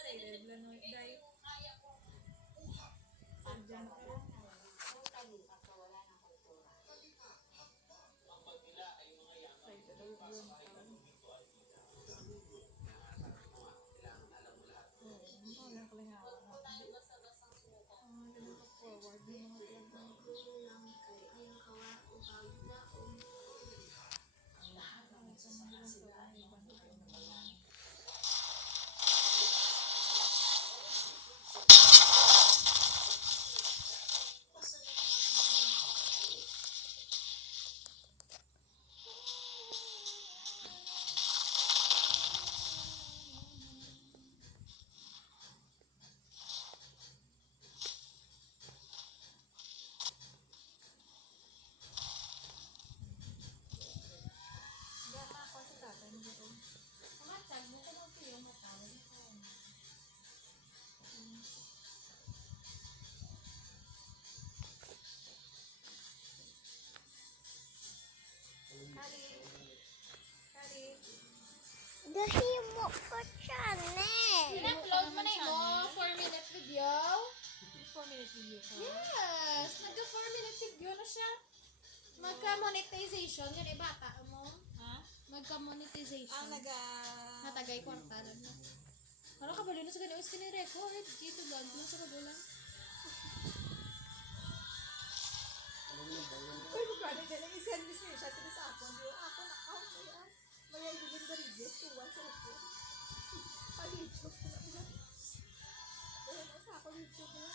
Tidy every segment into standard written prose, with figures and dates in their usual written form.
excited lang no dahil sadya na kayo. Excited ako yun. Wala ko lang ako. Ganun ka forward yung mga talagang gata ako sa tatay mo ito. Matag mo ko lang kayo matawin ko. Kali. Kali. Gahimo ko siya, ne. In-upload mo na mo 4-minute video? 4-minute video ka? Yes! Nagka 4-minute video na siya. Magka-monetization. Yan bata mo. Ha? Magka-monetization. Ang Natagay kwarta lang na. Ano ka ba na sa ganun? Is kini-record. Dito vlog doon sa kabulan. Uy, magkano din ang isend mo siya sa sa ako. Hindi ako na-account mo yan. May ibigin ba rin yes? Tuwan sa ako. Ay, YouTube ko na pala. Ayun, sa ako YouTube na.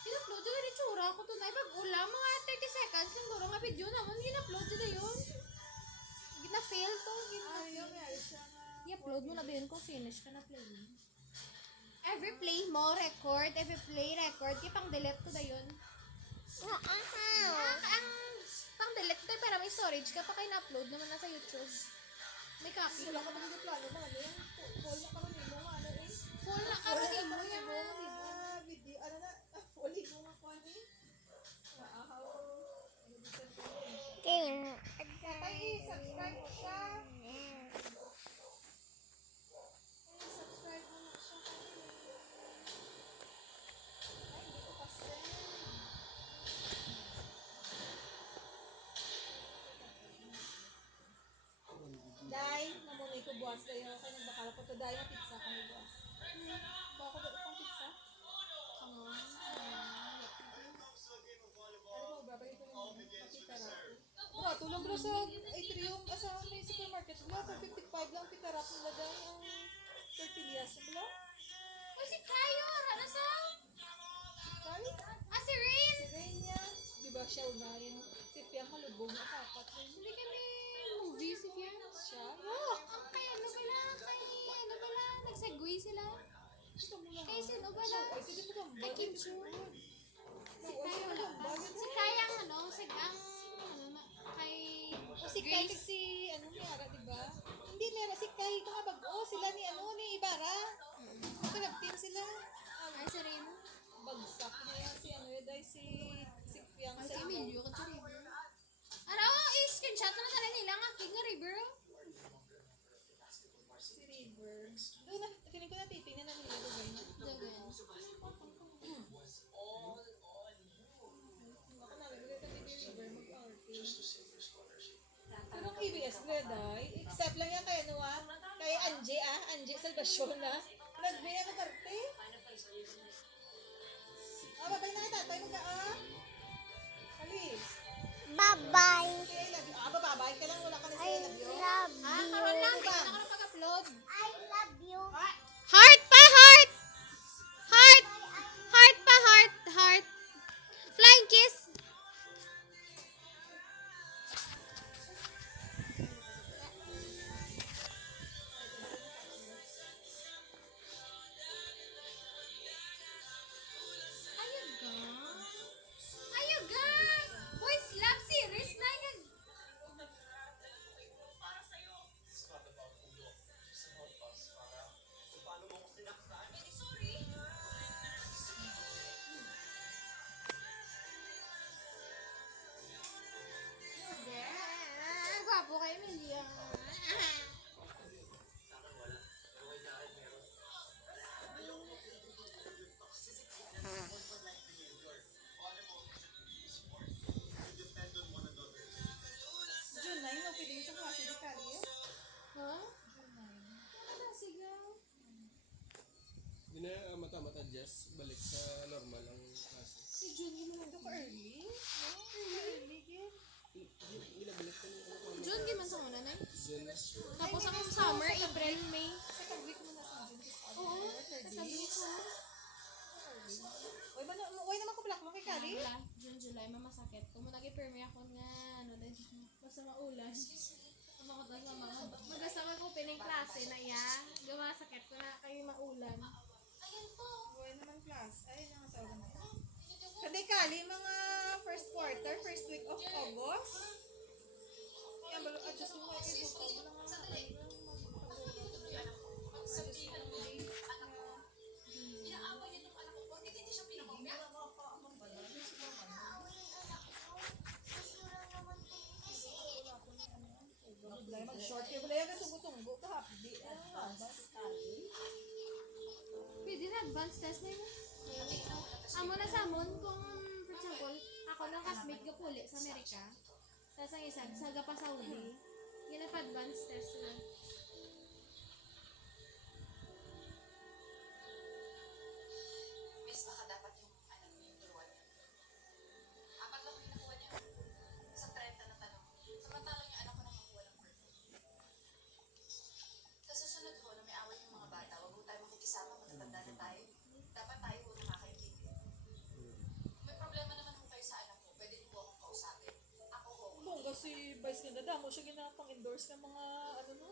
In-upload yun yung tsura ko to na. Pag-ulam, mga 30 seconds lang guro nga video naman. In-upload yun yun. Na-fail to. Ay, yung may siya na. I-upload mo na ba yun kung finish ka na play mo? Every play mo, record. Every play, record. Kaya pang-delete ko na yun. Ang pang-delete ko para may storage ka pa kayo na-upload naman na sa YouTube. May copy. Wala ka ba yung plano mo? Ano yung full na karoon mo? Ano eh? Full na karoon mo yan. Video, ano na? Full mo nga ko ano eh? Maahaw. King. Ay, subscribe mo siya. Subscribe mo na siya. Ay, hindi ko kasi. Day, namunay ko buwas kayo. Kaya nagbakala ko to. Day, na pizza ka may buwas. Baka ko ba itong pizza? Ano mo, babalik ko yung pitara. Bro, tulong bro sa atrium. Asawa may supermarket. Bro, for 55 lang pitara. Nilagay ang tortillas. Bro? O si Kayo, rana sa? Kali? Ah, si Rain. Si Renya. Diba siya unahin? Si Piang malubog na kapat. Hindi ka may movie si Fian. Siya? Oh, ang kay ano pala? Ano pala? Nag-segue sila. Gusto mo lang. Kay sino pala? Ay, sige mo lang. Kay Kim Chu. Si Kayo lang. Si Kaya ang ano, ano na, kay O si Kai, Grace. si ano ni Ara, diba? Hindi, meron si Kai. Ito nga bag-o. Sila ni ano, ni Ibarra. Magkalab-team sila. Ay, si Rain. Bagsak na yan si ano yun dahil si Piang Ay, sa si imo. Emilio ka sa River. Ano, i-screenshot na na nila nga king nga River. Si River. Doon na, feeling ko natitingnan na nila doon. Dagan. Ako na, nagulay ka ni River mag-arte. Anong EBS Gleday? Except lang yan kay ano kay Angie Salvacion Nagbaya mag-arte. Babay na kita, tayo Alis. Bye-bye. Say I love you. Babay ka lang, wala ka na say I I love you. love Karoon lang, Diba? kaya na ka na pag-upload. I love you. Heart pa, heart! Heart! Heart pa, heart, heart. Flying kiss. Ayuga! Boys Love Series na yun. ta mata-adjust, balik sa normal ang klase. Si June, yun naman Ito ka early? Early, gid. Ilabalik ko ng ano. June, di man sa una na June. Tapos ang summer, April, May. Second week mo na sa June. Oo, Third sa week. week ko. Uy, naman ko black mo kay Kari? Wala, June, July, mamasakit. Kung mo nag-permi ako nga, ano na, basta maulan. Ano ko tayo mama, magasama ko pining klase na iya. Gumasakit ko na kayo maulan. Uy, naman class. Ay, nakatawagan na yun. Kaday Kali, mga first quarter, first week of August. Yan, balo, adjust mo kayo kay Buko. Wala nga mag-short kayo. Wala yan, sunggo-sunggo. Kahapdi. Pwede na advance test na yun. Amo na sa amon kung, for example, ako lang classmate ka puli sa Amerika. Tapos ang isa, saga pa Saudi. Yun ang advance test na. Miss, baka dapat yung anak niyo yung turuan niya. Apat lang yung nakuha niya. Isang 30 na tanong. Samantalang yung anak ko na makuha ng perfect. Sa susunod ho, na may away yung mga bata, wag ho tayo makikisama, matatanda na tayo. Dapat tayo ho nakakaintindi. Kung may problema naman ho kayo sa anak ko, pwede niyo po akong kausapin. Ako ho, Bongga si Vice ganda. Damo siya ginapang-endorse ng mga, ano no?